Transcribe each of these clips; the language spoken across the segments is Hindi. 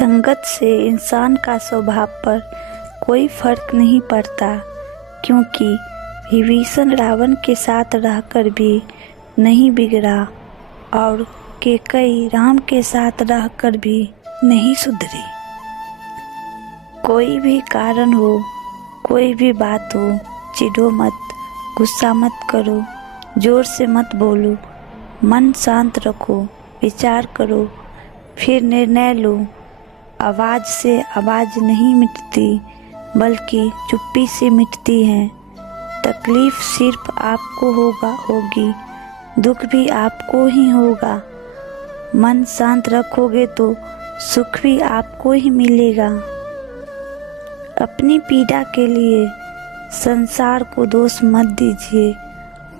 संगत से इंसान का स्वभाव पर कोई फर्क नहीं पड़ता, क्योंकि विभीषण रावण के साथ रहकर भी नहीं बिगड़ा और कैकेयी राम के साथ रहकर भी नहीं सुधरी। कोई भी कारण हो, कोई भी बात हो, चिढ़ो मत, गुस्सा मत करो, जोर से मत बोलो, मन शांत रखो, विचार करो, फिर निर्णय लो। आवाज़ से आवाज़ नहीं मिटती, बल्कि चुप्पी से मिटती है। तकलीफ सिर्फ आपको होगी, दुख भी आपको ही होगा। मन शांत रखोगे तो सुख भी आपको ही मिलेगा। अपनी पीड़ा के लिए संसार को दोष मत दीजिए,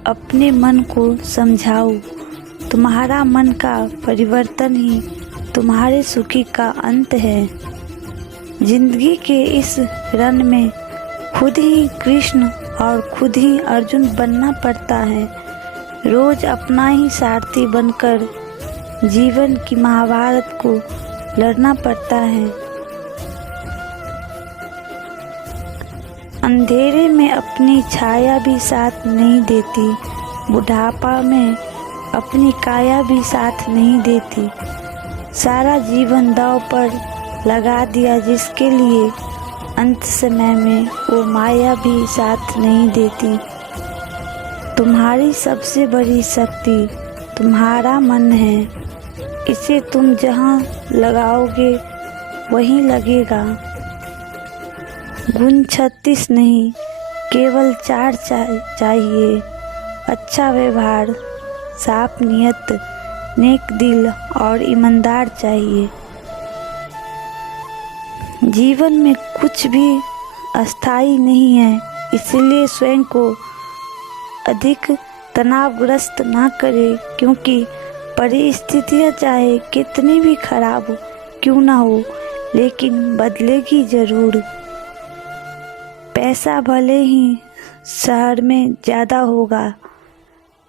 अपने मन को समझाओ। तुम्हारा मन का परिवर्तन ही तुम्हारे सुखी का अंत है। जिंदगी के इस रण में खुद ही कृष्ण और खुद ही अर्जुन बनना पड़ता है। रोज अपना ही सारथी बनकर जीवन की महाभारत को लड़ना पड़ता है। अंधेरे में अपनी छाया भी साथ नहीं देती, बुढ़ापा में अपनी काया भी साथ नहीं देती। सारा जीवन दांव पर लगा दिया जिसके लिए अंत समय में वो माया भी साथ नहीं देती। तुम्हारी सबसे बड़ी शक्ति तुम्हारा मन है, इसे तुम जहाँ लगाओगे वहीं लगेगा। गुण 36 नहीं, केवल 4 चाहिए। अच्छा व्यवहार, साफ नियत, नेक दिल और ईमानदार चाहिए। जीवन में कुछ भी अस्थायी नहीं है, इसलिए स्वयं को अधिक तनावग्रस्त ना करें, क्योंकि परिस्थितियाँ चाहे कितनी भी खराब क्यों ना हो, लेकिन बदलेगी जरूर। पैसा भले ही शहर में ज़्यादा होगा,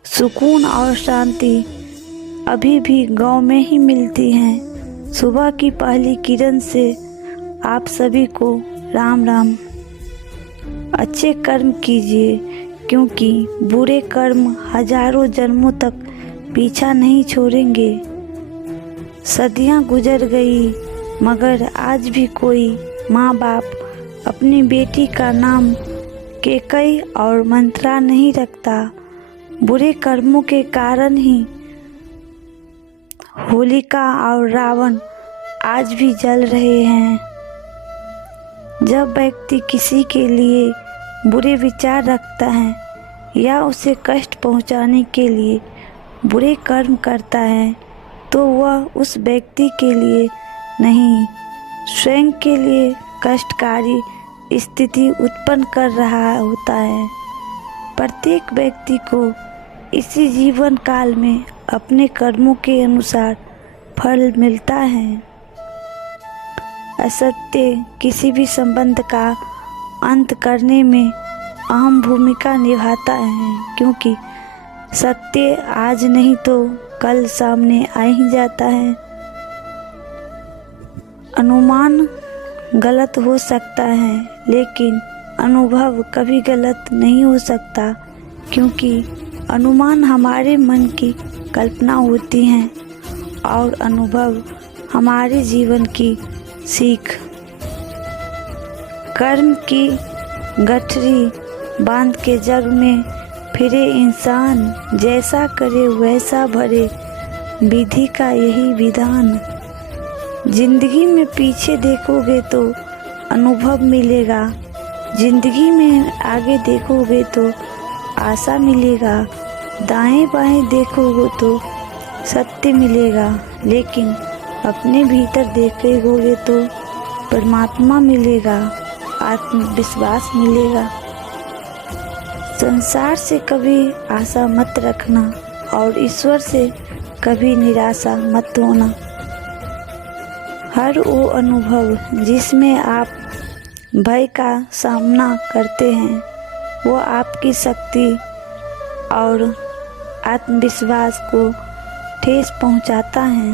सुकून और शांति अभी भी गांव में ही मिलती हैं। सुबह की पहली किरण से आप सभी को राम राम। अच्छे कर्म कीजिए, क्योंकि बुरे कर्म हजारों जन्मों तक पीछा नहीं छोड़ेंगे। सदियां गुजर गई, मगर आज भी कोई माँ बाप अपनी बेटी का नाम कैकेयी और मंत्रा नहीं रखता। बुरे कर्मों के कारण ही होलिका और रावण आज भी जल रहे हैं। जब व्यक्ति किसी के लिए बुरे विचार रखता है या उसे कष्ट पहुंचाने के लिए बुरे कर्म करता है, तो वह उस व्यक्ति के लिए नहीं, स्वयं के लिए कष्टकारी स्थिति उत्पन्न कर रहा होता है। प्रत्येक व्यक्ति को इसी जीवन काल में अपने कर्मों के अनुसार फल मिलता है। असत्य किसी भी संबंध का अंत करने में अहम भूमिका निभाता है, क्योंकि सत्य आज नहीं तो कल सामने आ ही जाता है। अनुमान गलत हो सकता है, लेकिन अनुभव कभी गलत नहीं हो सकता, क्योंकि अनुमान हमारे मन की कल्पना होती हैं और अनुभव हमारे जीवन की सीख। कर्म की गठरी बांध के जग में फिरे इंसान, जैसा करे वैसा भरे, विधि का यही विधान। जिंदगी में पीछे देखोगे तो अनुभव मिलेगा, जिंदगी में आगे देखोगे तो आशा मिलेगा, दाएं बाएं देखोगे तो सत्य मिलेगा, लेकिन अपने भीतर देखोगे तो परमात्मा मिलेगा, आत्मविश्वास मिलेगा। संसार से कभी आशा मत रखना और ईश्वर से कभी निराशा मत होना। हर वो अनुभव जिसमें आप भय का सामना करते हैं, वो आपकी शक्ति और आत्मविश्वास को ठेस पहुंचाता है।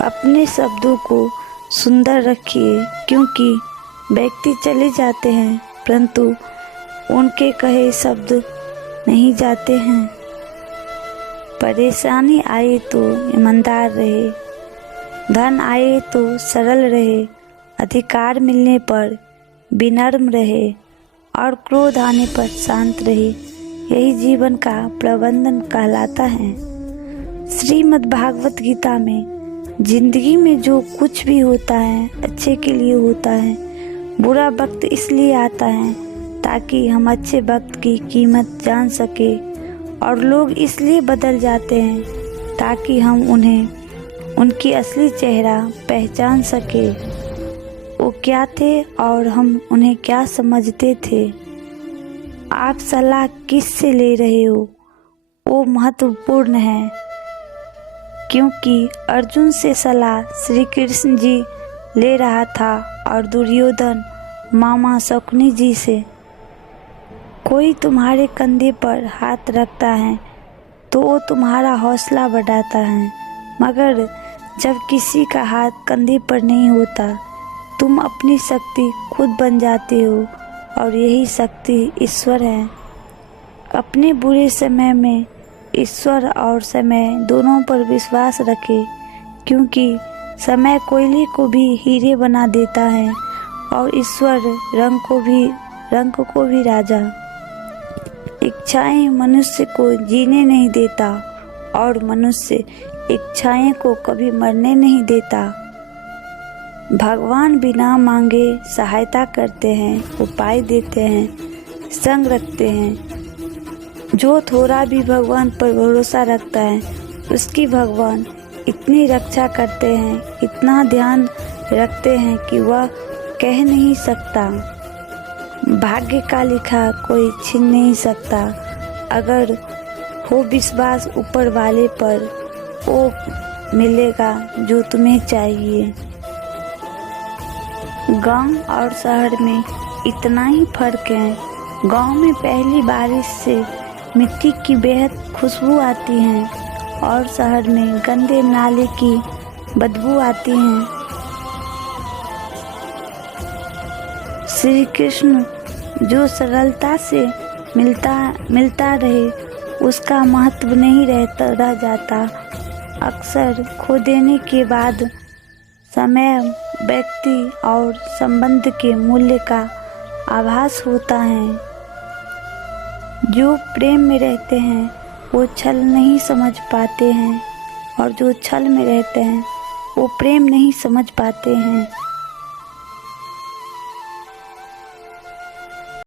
अपने शब्दों को सुंदर रखिए, क्योंकि व्यक्ति चले जाते हैं परंतु उनके कहे शब्द नहीं जाते हैं। परेशानी आए तो ईमानदार रहे, धन आए तो सरल रहे, अधिकार मिलने पर विनम्र रहे और क्रोध आने पर शांत रहे। यही जीवन का प्रबंधन कहलाता है। श्रीमद् भागवत गीता में जिंदगी में जो कुछ भी होता है अच्छे के लिए होता है। बुरा वक्त इसलिए आता है ताकि हम अच्छे वक्त की कीमत जान सके, और लोग इसलिए बदल जाते हैं ताकि हम उन्हें उनकी असली चेहरा पहचान सके। वो क्या थे और हम उन्हें क्या समझते थे। आप सलाह किस से ले रहे हो वो महत्वपूर्ण है, क्योंकि अर्जुन से सलाह श्री कृष्ण जी ले रहा था और दुर्योधन मामा शकुनी जी से। कोई तुम्हारे कंधे पर हाथ रखता है तो वो तुम्हारा हौसला बढ़ाता है, मगर जब किसी का हाथ कंधे पर नहीं होता तुम अपनी शक्ति खुद बन जाते हो, और यही शक्ति ईश्वर है। अपने बुरे समय में ईश्वर और समय दोनों पर विश्वास रखें, क्योंकि समय कोयले को भी हीरे बना देता है और ईश्वर रंग को भी राजा। इच्छाएं मनुष्य को जीने नहीं देता और मनुष्य इच्छाएं को कभी मरने नहीं देता। भगवान बिना मांगे सहायता करते हैं, उपाय देते हैं, संग रखते हैं। जो थोड़ा भी भगवान पर भरोसा रखता है उसकी भगवान इतनी रक्षा करते हैं, इतना ध्यान रखते हैं कि वह कह नहीं सकता। भाग्य का लिखा कोई छीन नहीं सकता। अगर हो विश्वास ऊपर वाले पर, वो मिलेगा जो तुम्हें चाहिए। गांव और शहर में इतना ही फर्क है। गांव में पहली बारिश से मिट्टी की बेहद खुशबू आती है और शहर में गंदे नाले की बदबू आती है। श्री कृष्ण जो सरलता से मिलता रहे उसका महत्व नहीं रह जाता। अक्सर खो देने के बाद समय, व्यक्ति और संबंध के मूल्य का आभास होता है। जो प्रेम में रहते हैं वो छल नहीं समझ पाते हैं, और जो छल में रहते हैं वो प्रेम नहीं समझ पाते हैं।